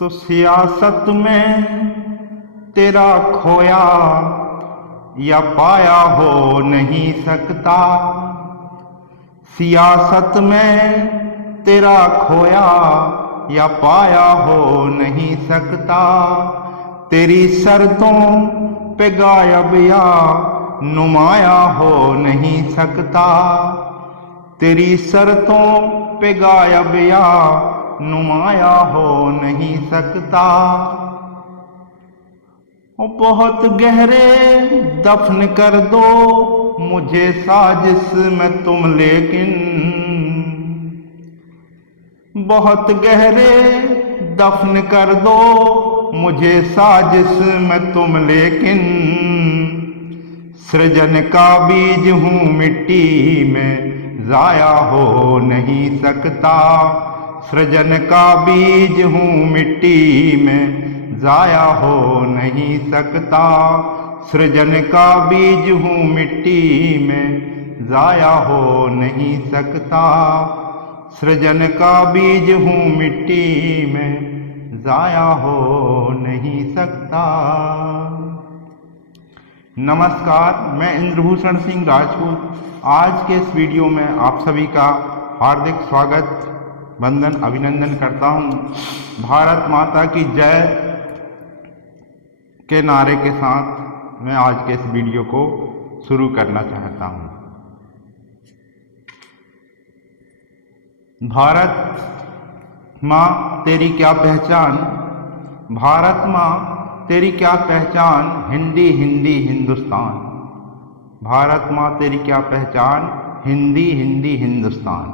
तो सियासत में तेरा खोया या पाया हो नहीं सकता। सियासत में तेरा खोया या पाया हो नहीं सकता। तेरी शर्तों पे गायब या नुमाया हो नहीं सकता। तेरी शर्तों पे गायब या नुमाया हो नहीं सकता। बहुत गहरे दफन कर दो मुझे साजिश में तुम, लेकिन बहुत गहरे दफन कर दो मुझे साजिश में तुम, लेकिन सृजन का बीज हूँ मिट्टी में जाया हो नहीं सकता। सृजन का बीज हूँ मिट्टी में जाया हो नहीं सकता। सृजन का बीज हूँ मिट्टी में जाया हो नहीं सकता। सृजन का बीज हूँ मिट्टी में जाया हो नहीं सकता। नमस्कार, मैं इंद्रभूषण सिंह राजपूत आज के इस वीडियो में आप सभी का हार्दिक स्वागत, वंदन, अभिनंदन करता हूँ। भारत माता की जय के नारे के साथ मैं आज के इस वीडियो को शुरू करना चाहता हूँ। भारत माँ तेरी क्या पहचान, भारत माँ तेरी क्या पहचान, हिंदी हिंदी हिंदुस्तान। भारत माँ तेरी क्या पहचान, हिंदी हिंदी हिंदुस्तान।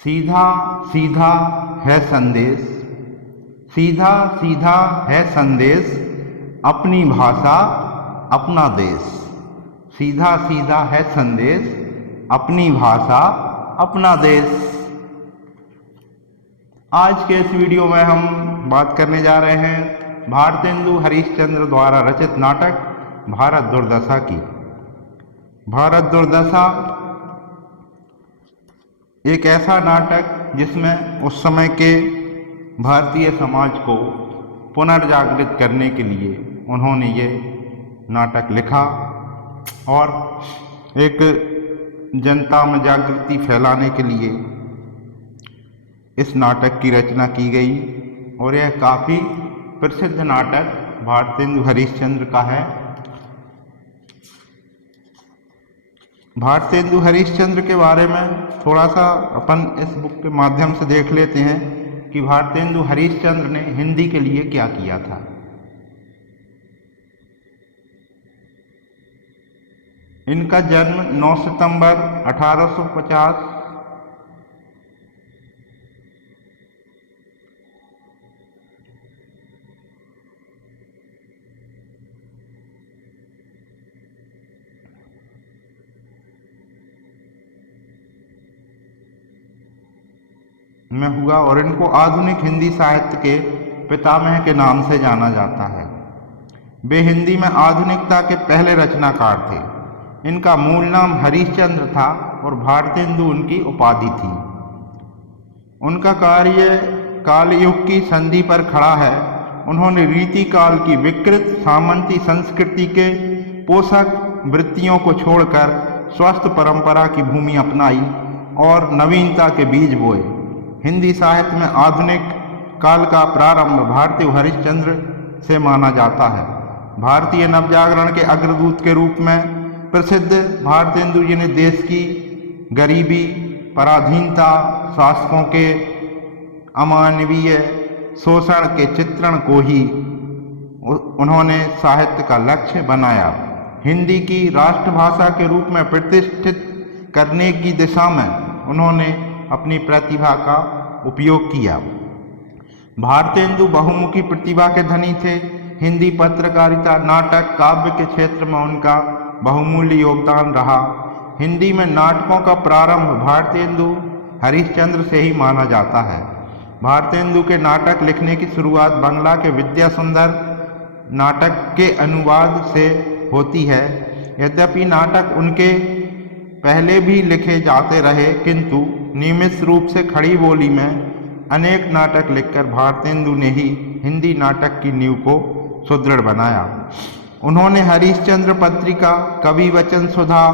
सीधा सीधा है संदेश, सीधा सीधा है संदेश, अपनी भाषा अपना देश। सीधा सीधा है संदेश, अपनी भाषा अपना देश। आज के इस वीडियो में हम बात करने जा रहे हैं भारतेंदु हरीशचंद्र द्वारा रचित नाटक भारत दुर्दशा की। भारत दुर्दशा एक ऐसा नाटक जिसमें उस समय के भारतीय समाज को पुनर्जागृत करने के लिए उन्होंने ये नाटक लिखा और एक जनता में जागृति फैलाने के लिए इस नाटक की रचना की गई और यह काफ़ी प्रसिद्ध नाटक भारतेंदु हरीशचंद्र का है। भारतेंदु हरीशचंद्र के बारे में थोड़ा सा अपन इस बुक के माध्यम से देख लेते हैं कि भारतेंदु हरीशचंद्र ने हिंदी के लिए क्या किया था। इनका जन्म 9 सितंबर 1850 में हुआ और इनको आधुनिक हिंदी साहित्य के पितामह के नाम से जाना जाता है। वे हिंदी में आधुनिकता के पहले रचनाकार थे। इनका मूल नाम हरीशचंद्र था और भारतेंदु उनकी उपाधि थी। उनका कार्य कालयुग की संधि पर खड़ा है। उन्होंने रीति काल की विकृत सामंती संस्कृति के पोषक वृत्तियों को छोड़कर स्वस्थ परंपरा की भूमि अपनाई और नवीनता के बीज बोए। हिंदी साहित्य में आधुनिक काल का प्रारंभ भारतेंदु हरीशचंद्र से माना जाता है। भारतीय नवजागरण के अग्रदूत के रूप में प्रसिद्ध भारतेंदु जी ने देश की गरीबी, पराधीनता, शासकों के अमानवीय शोषण के चित्रण को ही उन्होंने साहित्य का लक्ष्य बनाया। हिंदी की राष्ट्रभाषा के रूप में प्रतिष्ठित करने की दिशा में उन्होंने अपनी प्रतिभा का उपयोग किया। भारतेंदु बहुमुखी प्रतिभा के धनी थे। हिंदी पत्रकारिता, नाटक, काव्य के क्षेत्र में उनका बहुमूल्य योगदान रहा। हिंदी में नाटकों का प्रारंभ भारतेंदु हरीशचंद्र से ही माना जाता है। भारतेंदु के नाटक लिखने की शुरुआत बंगला के विद्या सुंदर नाटक के अनुवाद से होती है। यद्यपि नाटक उनके पहले भी लिखे जाते रहे, किंतु नियमित रूप से खड़ी बोली में अनेक नाटक लिखकर भारतेंदु ने ही हिंदी नाटक की नींव को सुदृढ़ बनाया। उन्होंने हरिश्चंद्र पत्रिका, कवि वचन सुधा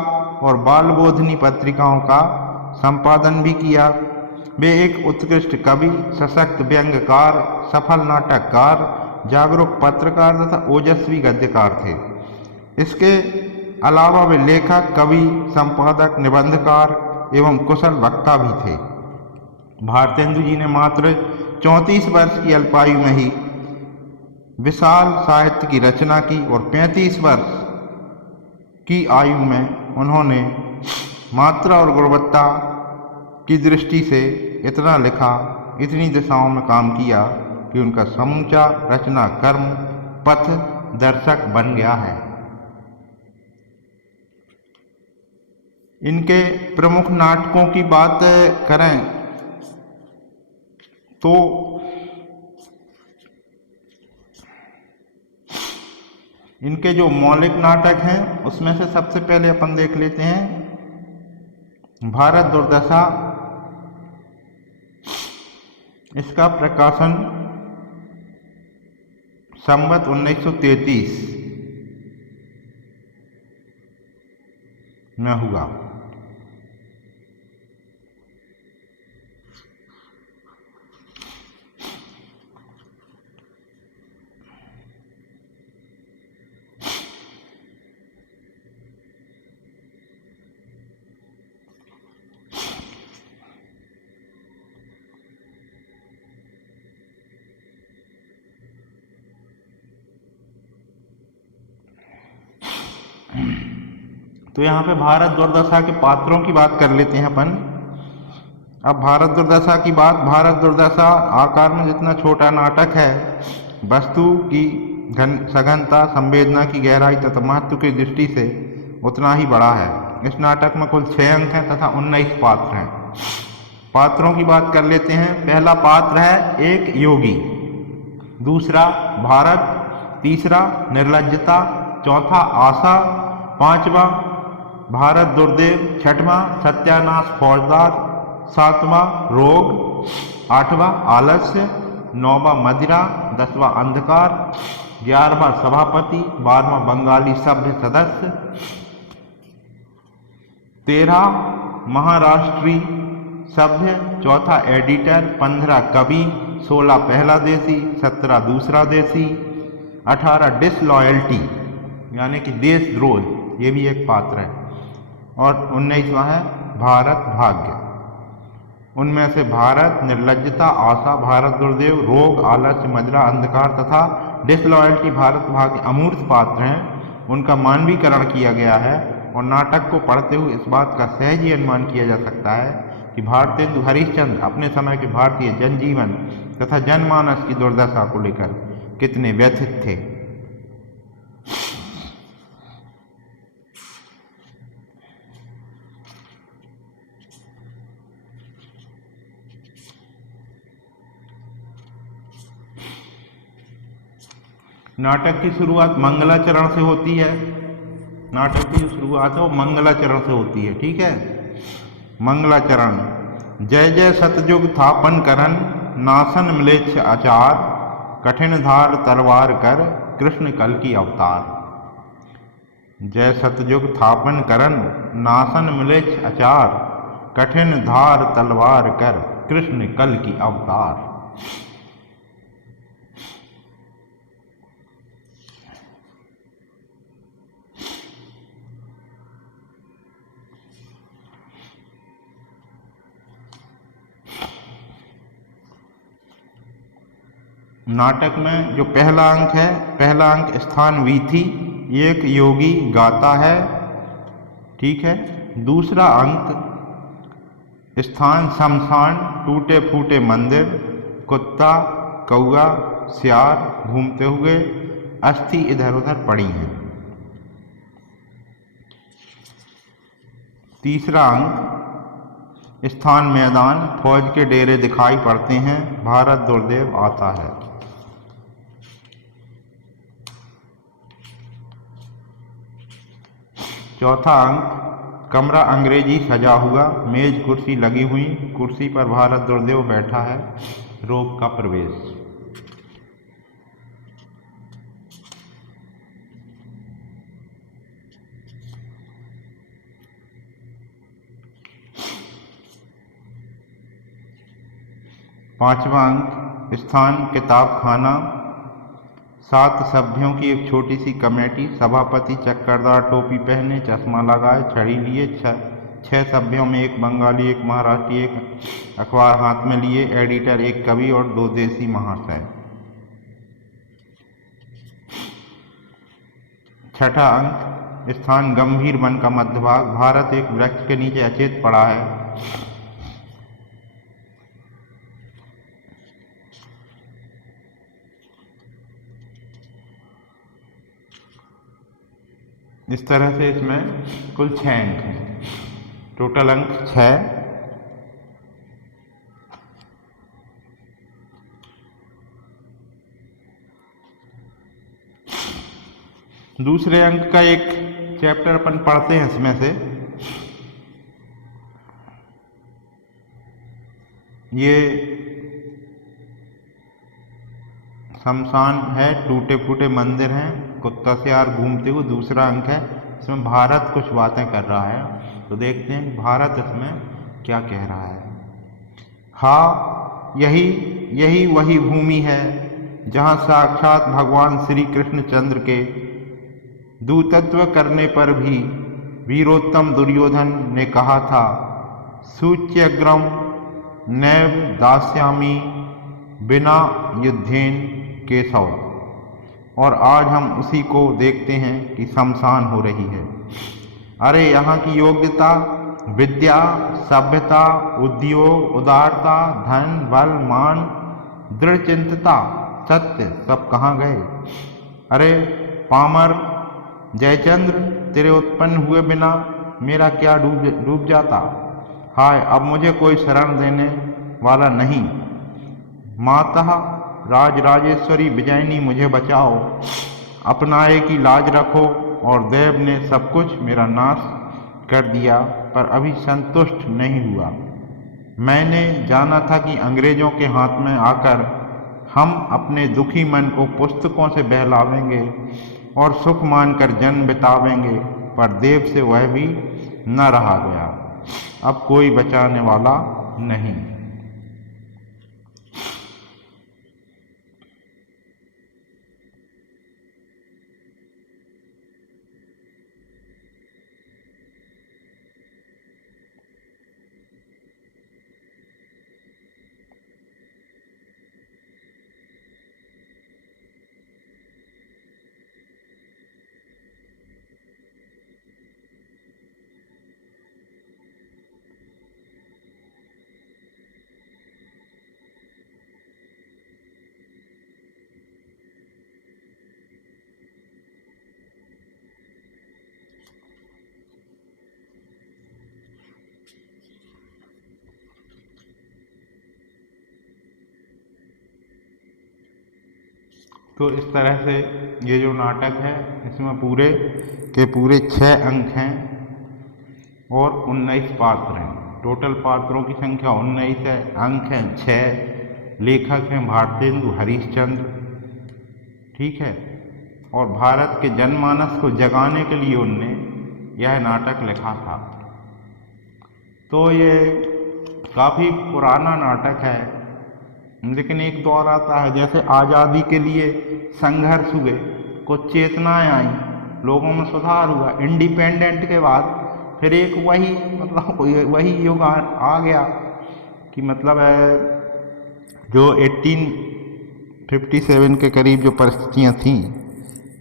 और बालबोधिनी पत्रिकाओं का संपादन भी किया। वे एक उत्कृष्ट कवि, सशक्त व्यंग्यकार, सफल नाटककार, जागरूक पत्रकार तथा ओजस्वी गद्यकार थे। इसके अलावा वे लेखक, कवि, संपादक, निबंधकार एवं कुशल वक्ता भी थे। भारतेंदु जी ने मात्र 34 वर्ष की अल्पायु में ही विशाल साहित्य की रचना की और 35 वर्ष की आयु में उन्होंने मात्रा और गुणवत्ता की दृष्टि से इतना लिखा, इतनी दिशाओं में काम किया कि उनका समूचा रचना कर्म पथ दर्शक बन गया है। इनके प्रमुख नाटकों की बात करें तो इनके जो मौलिक नाटक हैं उसमें से सबसे पहले अपन देख लेते हैं भारत दुर्दशा। इसका प्रकाशन संवत 1933 में हुआ। तो यहाँ पे भारत दुर्दशा के पात्रों की बात कर लेते हैं अपन। अब भारत दुर्दशा की बात, भारत दुर्दशा आकार में जितना छोटा नाटक है, वस्तु की सघनता, संवेदना की गहराई तथा महत्व की दृष्टि से उतना ही बड़ा है। इस नाटक में कुल 6 अंक हैं तथा 19 पात्र हैं। पात्रों की बात कर लेते हैं। पहला पात्र है एक योगी, दूसरा भारत, तीसरा निर्लज्जता, चौथा आशा, पांचवा भारत दुर्देव, छठवां सत्यानाश फौजदार, सातवां रोग, आठवां आलस्य, नौवां मदिरा, 10वां अंधकार, 11वां सभापति, 12वां बंगाली सभ्य सदस्य, 13 महाराष्ट्री सभ्य, चौथा एडिटर, 15 कवि, 16 पहला देसी, 17 दूसरा देसी, 18 डिसलॉयल्टी यानी कि देशद्रोह, ये भी एक पात्र है, और 19वां है भारत भाग्य। उनमें से भारत, निर्लज्जता, आशा, भारत दुर्देव, रोग, आलस्य, मदिरा, अंधकार तथा डिसलॉयल्टी भारत भाग्य अमूर्त पात्र हैं। उनका मानवीकरण किया गया है और नाटक को पढ़ते हुए इस बात का सहज ही अनुमान किया जा सकता है कि भारतेंदु हरिश्चंद्र अपने समय के भारतीय जनजीवन तथा जनमानस की दुर्दशा को लेकर कितने व्यथित थे। नाटक की शुरुआत मंगलाचरण से होती है। नाटक की जो शुरुआत है वो मंगलाचरण से होती है, ठीक है। मंगलाचरण। जय जय सतयुग थापन करन, नासन म्लेच्छ आचार, कठिन धार तलवार कर, कृष्ण कल की अवतार। जय सतयुग थापन करन, नासन म्लेच्छ आचार, कठिन धार तलवार कर, कृष्ण कल की अवतार। नाटक में जो पहला अंक है, पहला अंक स्थान वीथी, एक योगी गाता है, ठीक है। दूसरा अंक स्थान शमशान, टूटे फूटे मंदिर, कुत्ता, कौआ, सियार घूमते हुए, अस्थि इधर उधर पड़ी हैं। तीसरा अंक स्थान मैदान, फौज के डेरे दिखाई पड़ते हैं, भारत दुर्देव आता है। चौथा अंक कमरा अंग्रेजी सजा हुआ, मेज कुर्सी लगी हुई, कुर्सी पर भारत दुर्देव बैठा है, रोग का प्रवेश। पांचवा अंक, स्थान किताब खाना, 7 सभ्यों की एक छोटी सी कमेटी, सभापति चक्करदार टोपी पहने, चश्मा लगाए, छड़ी लिए, 6 सभ्यों में एक बंगाली, एक महाराष्ट्री, एक अखबार हाथ में लिए, एडिटर, एक कवि और 2 देसी महाशय। छठा अंक, स्थान गंभीर वन का मध्य भाग, भारत एक वृक्ष के नीचे अचेत पड़ा है। इस तरह से इसमें कुल 6 अंक हैं, टोटल अंक 6। दूसरे अंक का एक चैप्टर अपन पढ़ते हैं इसमें से। ये शमशान है, टूटे फूटे मंदिर हैं, कुत्ता से यार घूमते हुए। दूसरा अंक है, इसमें भारत कुछ बातें कर रहा है, तो देखते हैं भारत इसमें क्या कह रहा है। हाँ, यही वही भूमि है जहाँ साक्षात भगवान श्री कृष्णचंद्र के दूतत्व करने पर भी वीरोत्तम दुर्योधन ने कहा था, सूच्यग्रम नैव दास्यामि बिना युद्धेन केशव। और आज हम उसी को देखते हैं कि शमशान हो रही है। अरे यहाँ की योग्यता, विद्या, सभ्यता, उद्योग, उदारता, धन, बल, मान, दृढ़ चिंतता, सत्य सब कहाँ गए? अरे पामर जयचंद्र, तेरे उत्पन्न हुए बिना मेरा क्या डूब जाता। हाय, अब मुझे कोई शरण देने वाला नहीं। माता राजराजेश्वरी विजयनी, मुझे बचाओ। अपनाए की लाज रखो। और देव ने सब कुछ मेरा नाश कर दिया, पर अभी संतुष्ट नहीं हुआ। मैंने जाना था कि अंग्रेजों के हाथ में आकर हम अपने दुखी मन को पुस्तकों से बहलावेंगे और सुख मानकर जन्म बितावेंगे, पर देव से वह भी न रहा गया। अब कोई बचाने वाला नहीं। तो इस तरह से ये जो नाटक है, इसमें पूरे के पूरे 6 अंक हैं और 19 पात्र हैं। टोटल पात्रों की संख्या 19 है, अंक हैं 6, लेखक हैं भारतेंदु हरिश्चंद्र, ठीक है। और भारत के जनमानस को जगाने के लिए उनने यह नाटक लिखा था। तो ये काफ़ी पुराना नाटक है, लेकिन एक दौर आता है जैसे आज़ादी के लिए संघर्ष हुए, कुछ चेतनाएं आई, लोगों में सुधार हुआ। इंडिपेंडेंट के बाद फिर एक वही युग आ गया कि मतलब जो 1857 के करीब जो परिस्थितियां थीं,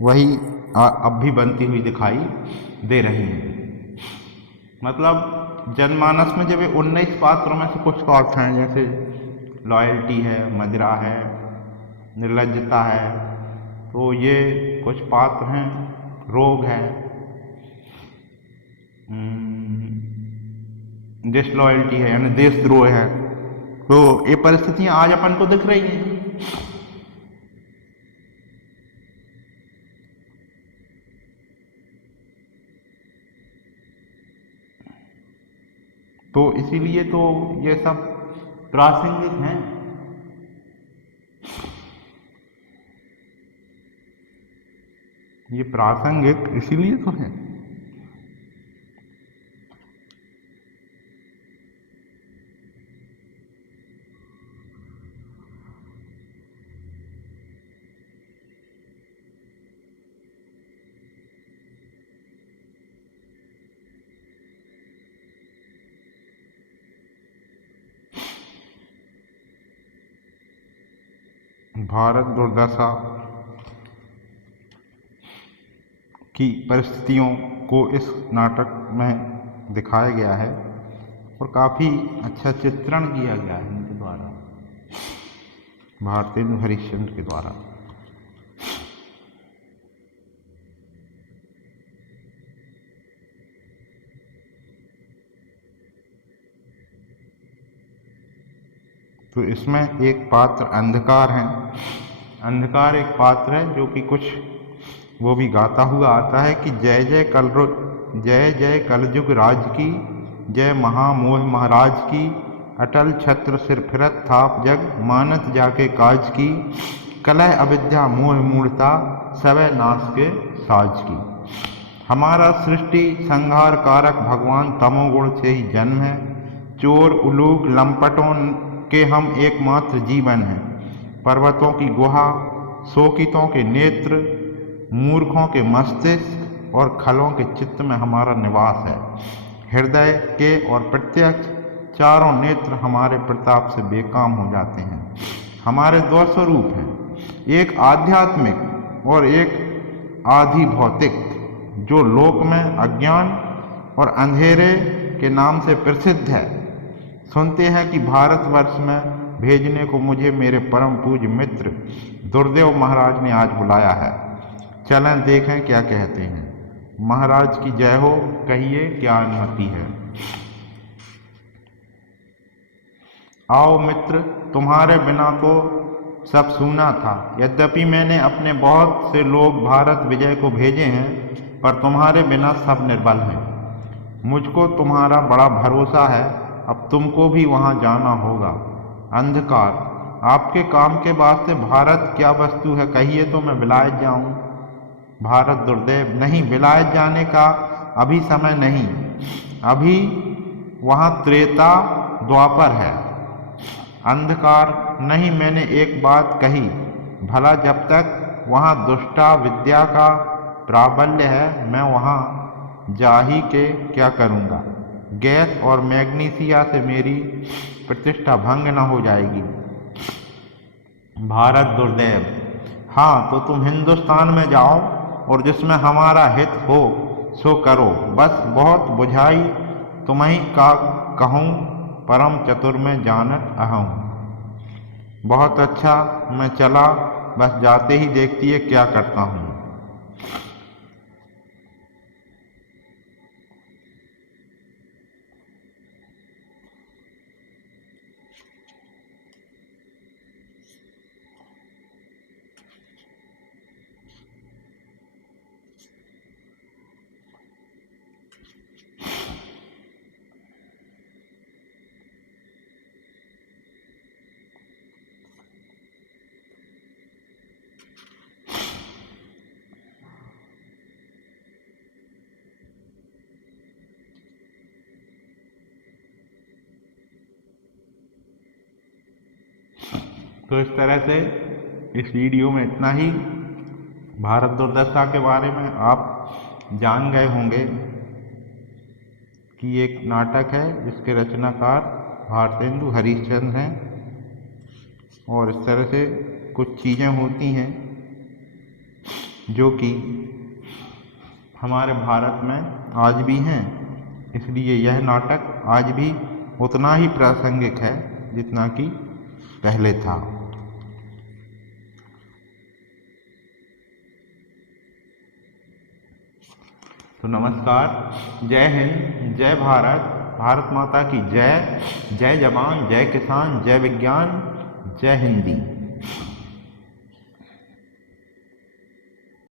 वही अब भी बनती हुई दिखाई दे रही हैं। मतलब जनमानस में जब 19 पात्रों में से कुछ तो हैं, जैसे लॉयल्टी है, मदिरा है, निर्लज्जता है, तो ये कुछ पात्र हैं। रोग है, डिसलॉयल्टी है, यानी देशद्रोह है। तो ये परिस्थितियां आज अपन को दिख रही हैं। तो इसीलिए तो ये सब प्रासंगिक हैं। ये प्रासंगिक इसीलिए तो है। भारत दुर्दशा की परिस्थितियों को इस नाटक में दिखाया गया है और काफ़ी अच्छा चित्रण किया गया है इनके द्वारा, भारतेंदु हरिश्चंद्र के द्वारा। तो इसमें एक पात्र अंधकार है। अंधकार एक पात्र है जो कि कुछ वो भी गाता हुआ आता है कि जय जय कलयुग राज की, जय महामोह महाराज की, अटल छत्र सिर फिरत थाप जग, मानत जाके काज की, कलह अविद्या मोह मूढ़ता, सवै नाश के साज की। हमारा सृष्टि संहार कारक भगवान तमोगुण से ही जन्म है। चोर उलूक लंपटों के हम एकमात्र जीवन हैं। पर्वतों की गुहा, शोकितों के नेत्र, मूर्खों के मस्तिष्क और खलों के चित्त में हमारा निवास है। हृदय के और प्रत्यक्ष चारों नेत्र हमारे प्रताप से बेकाम हो जाते हैं। हमारे दो स्वरूप हैं, एक आध्यात्मिक और एक आधि भौतिक, जो लोक में अज्ञान और अंधेरे के नाम से प्रसिद्ध है। सुनते हैं कि भारतवर्ष में भेजने को मुझे मेरे परम पूज्य मित्र दुर्देव महाराज ने आज बुलाया है। चलें देखें क्या कहते हैं। महाराज की जय हो, कहिए क्या अनुमति है। आओ मित्र, तुम्हारे बिना तो सब सूना था। यद्यपि मैंने अपने बहुत से लोग भारत विजय को भेजे हैं, पर तुम्हारे बिना सब निर्बल हैं। मुझको तुम्हारा बड़ा भरोसा है। अब तुमको भी वहाँ जाना होगा। अंधकार, आपके काम के वास्ते भारत क्या वस्तु है, कहिए तो मैं विलायत जाऊँ। भारत दुर्देव, नहीं, विलायत जाने का अभी समय नहीं। अभी वहाँ त्रेता द्वापर है। अंधकार, नहीं, मैंने एक बात कही, भला जब तक वहाँ दुष्टा विद्या का प्राबल्य है, मैं वहाँ जा ही के क्या करूँगा। गैस और मैग्नीसिया से मेरी प्रतिष्ठा भंग न हो जाएगी। भारत दुर्देव, हाँ, तो तुम हिंदुस्तान में जाओ और जिसमें हमारा हित हो सो करो। बस बहुत बुझाई तुम्हें का कहूँ, परम चतुर में जानत अहूँ। बहुत अच्छा, मैं चला, बस जाते ही देखती है क्या करता हूँ। तो इस तरह से इस वीडियो में इतना ही। भारत दुर्दशा के बारे में आप जान गए होंगे कि एक नाटक है जिसके रचनाकार भारतेंदु हरिश्चंद्र हैं, और इस तरह से कुछ चीज़ें होती हैं जो कि हमारे भारत में आज भी हैं। इसलिए यह नाटक आज भी उतना ही प्रासंगिक है जितना कि पहले था। तो नमस्कार, जय हिंद, जय भारत, भारत माता की जय। जय जवान, जय किसान, जय विज्ञान, जय हिंदी।